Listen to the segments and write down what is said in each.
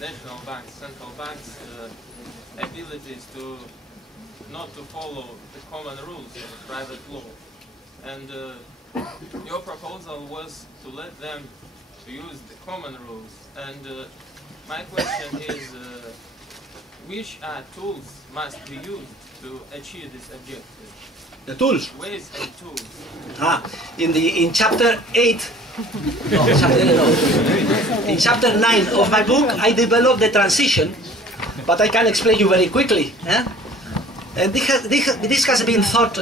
national banks, central banks' abilities to not to follow the common rules of private law. And your proposal was to let them to use the common rules. And my question is, which tools must be used to achieve this objective? The tools? Ways and tools. In chapter 8, no, in chapter 9 of my book, I developed the transition, but I can explain you very quickly. And this has been thought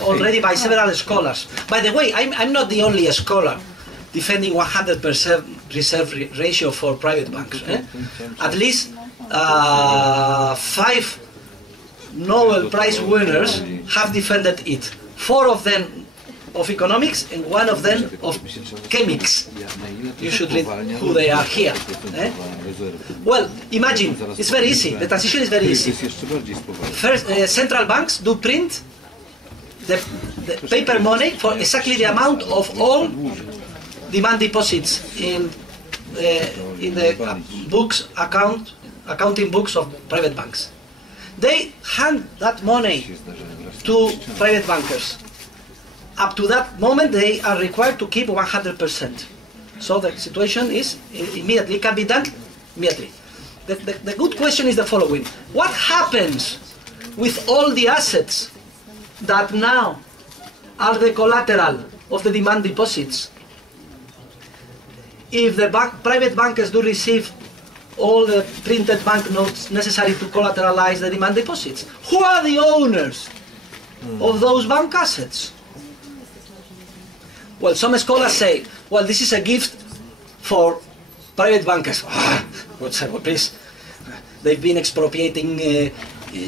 already by several scholars. By the way, I'm not the only scholar defending 100% reserve ratio for private banks. At least 5 Nobel Prize winners have defended it. 4 of them of economics and 1 of them of chemics. You should read who they are here. Well, imagine, it's very easy. The transition is very easy. First, central banks do print the paper money for exactly the amount of all demand deposits in the books, accounting books of private banks. They hand that money to private bankers. Up to that moment, they are required to keep 100%. So the situation is immediately, can be done immediately. The good question is the following. What happens with all the assets that now are the collateral of the demand deposits? If the private bankers do receive all the printed banknotes necessary to collateralize the demand deposits, who are the owners of those bank assets? Well, some scholars say, well, this is a gift for private bankers. Please. They've been expropriating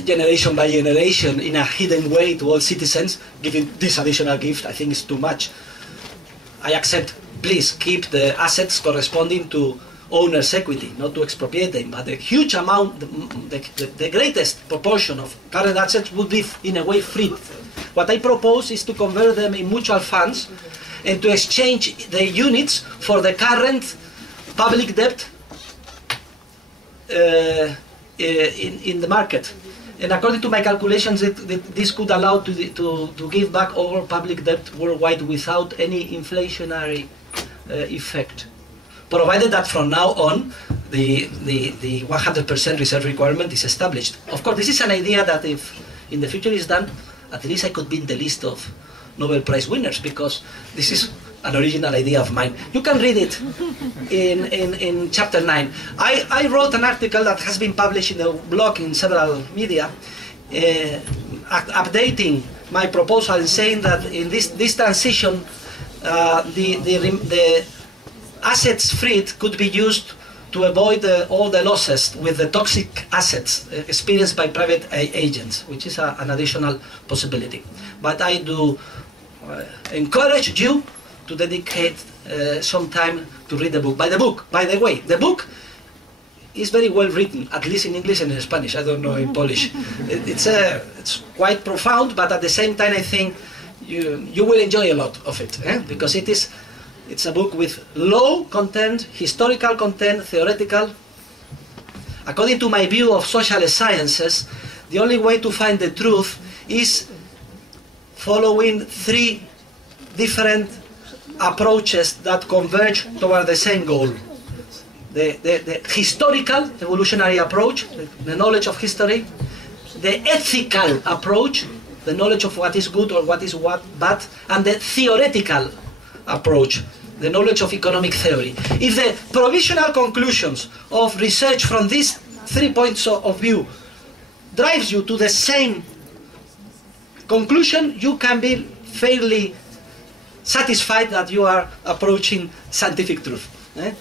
generation by generation in a hidden way to all citizens. Giving this additional gift, I think is too much. I accept, please keep the assets corresponding to owner's equity, not to expropriate them, but the huge amount, the greatest proportion of current assets would be in a way free. What I propose is to convert them in mutual funds and to exchange the units for the current public debt in the market. And according to my calculations, this could allow to give back all public debt worldwide without any inflationary effect, provided that from now on the 100% reserve requirement is established. Of course, this is an idea that if in the future is done, at least I could be in the list of Nobel Prize winners, because this is an original idea of mine. You can read it in chapter 9. I wrote an article that has been published in the blog in several media, updating my proposal and saying that in this transition, the assets freed could be used to avoid all the losses with the toxic assets experienced by private agents, which is an additional possibility. But I do encourage you to dedicate some time to read the book. By the way, the book is very well written, at least in English and in Spanish. I don't know in Polish. It's quite profound, but at the same time, I think you will enjoy a lot of it, because it's a book with low content, historical content, theoretical. According to my view of social sciences, the only way to find the truth is following 3 different approaches that converge toward the same goal. The historical evolutionary approach, the knowledge of history, the ethical approach, the knowledge of what is good or what is bad, and the theoretical approach, the knowledge of economic theory. If the provisional conclusions of research from these 3 points of view drives you to the same conclusion, you can be fairly satisfied that you are approaching scientific truth. Okay,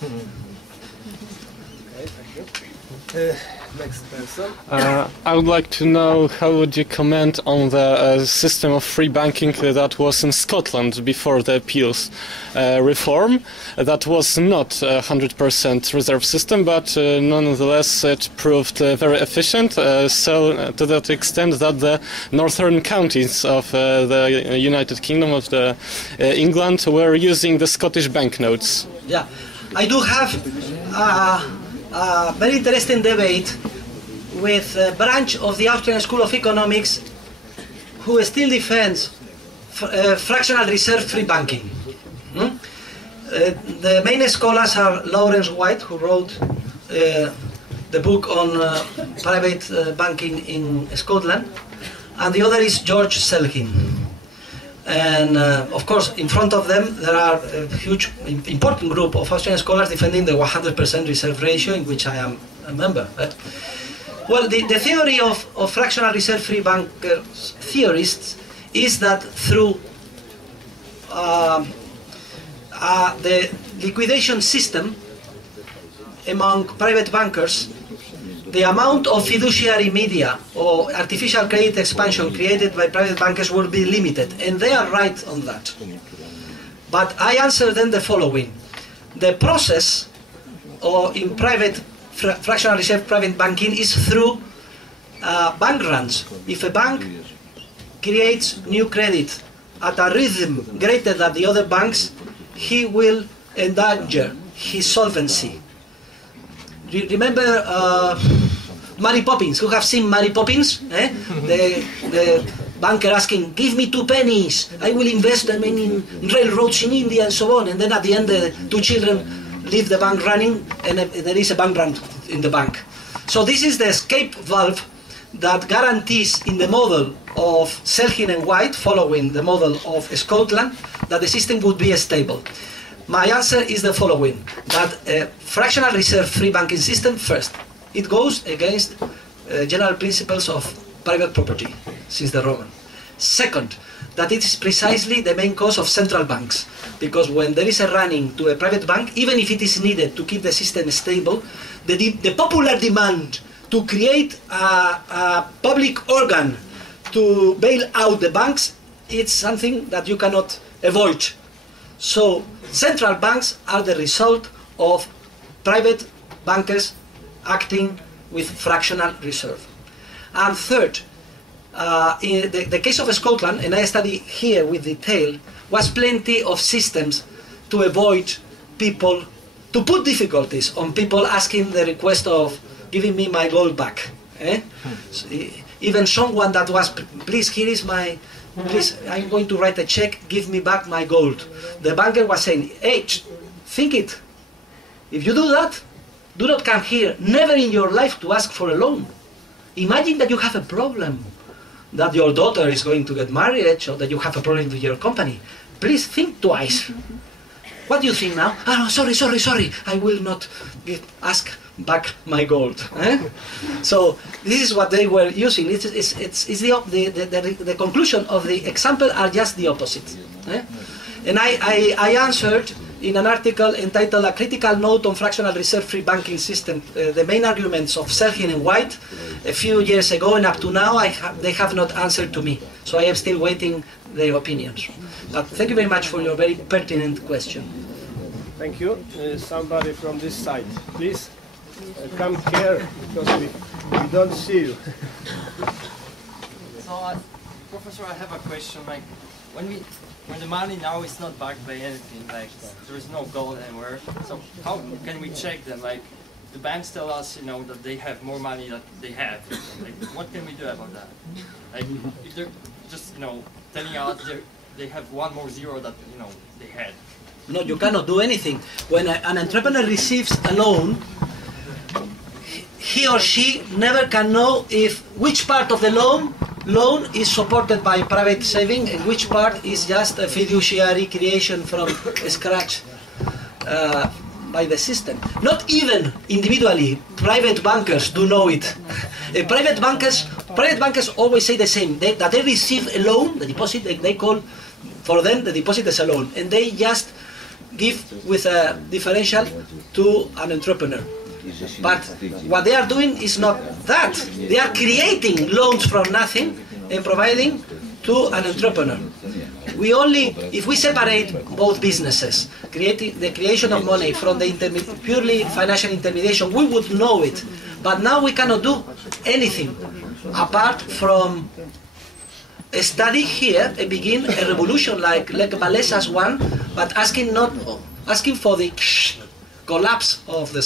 thank you. Next person. I would like to know, how would you comment on the system of free banking that was in Scotland before the appeals reform? That was not a 100% reserve system, but nonetheless it proved very efficient, so to that extent that the northern counties of the United Kingdom, of England, were using the Scottish banknotes. Yeah, I do have a very interesting debate with a branch of the Austrian School of Economics who still defends fractional reserve free banking. The main scholars are Lawrence White, who wrote the book on private banking in Scotland, and the other is George Selgin. And of course, in front of them there are a huge, important group of Austrian scholars defending the 100% reserve ratio, in which I am a member. Well, the theory of fractional reserve free bankers theorists is that through the liquidation system among private bankers, the amount of fiduciary media or artificial credit expansion created by private bankers will be limited, and they are right on that. But I answer them the following. The process in private fractional reserve private banking is through bank runs. If a bank creates new credit at a rhythm greater than the other banks, he will endanger his solvency. Remember Mary Poppins? Who have seen Mary Poppins? The banker asking, give me 2 pennies, I will invest them in railroads in India and so on. And then at the end the 2 children leave the bank running, and there is a bank run in the bank. So this is the escape valve that guarantees, in the model of Selgin and White, following the model of Scotland, that the system would be stable. My answer is the following, that a fractional reserve free banking system, first, it goes against general principles of private property since the Roman. Second, that it is precisely the main cause of central banks, because when there is a running to a private bank, even if it is needed to keep the system stable, the popular demand to create a public organ to bail out the banks, it's something that you cannot avoid. So central banks are the result of private bankers acting with fractional reserve. And third, in the case of Scotland, and I study here with detail, was plenty of systems to avoid people, to put difficulties on people asking the request of giving me my gold back. So, even someone that was, please, here is my, please, I'm going to write a check, give me back my gold. The banker was saying, hey, think it. If you do that, do not come here, never in your life, to ask for a loan. Imagine that you have a problem, that your daughter is going to get married, or that you have a problem with your company. Please think twice. What do you think now? Oh, sorry, I will not ask back my gold. So this is what they were using. It's the conclusion of the example are just the opposite. And I answered in an article entitled "A Critical Note on Fractional Reserve Free Banking System," the main arguments of Selgin and White a few years ago, and up to now they have not answered to me. So I am still waiting their opinions. But thank you very much for your very pertinent question. Thank you. Somebody from this side, please. Come here, because we don't see you. So, Professor, I have a question. Like, when the money now is not backed by anything, like there is no gold anywhere. So how can we check them? Like, the banks tell us, you know, that they have more money than they have. Like, what can we do about that? Like, if they're just, you know, telling us they have one more zero that, you know, they had. No, you cannot do anything. When an entrepreneur receives a loan, he or she never can know if which part of the loan is supported by private saving and which part is just a fiduciary creation from scratch by the system. Not even individually, private bankers do know it. Private bankers always say the same, that they receive a loan, the deposit, they call, for them the deposit is a loan, and they just give with a differential to an entrepreneur. But what they are doing is not that. They are creating loans from nothing and providing to an entrepreneur. We only, if we separate both businesses, creating the creation of money from the purely financial intermediation, we would know it. But now we cannot do anything apart from study here and begin a revolution like Walesa's one, but asking for the collapse of the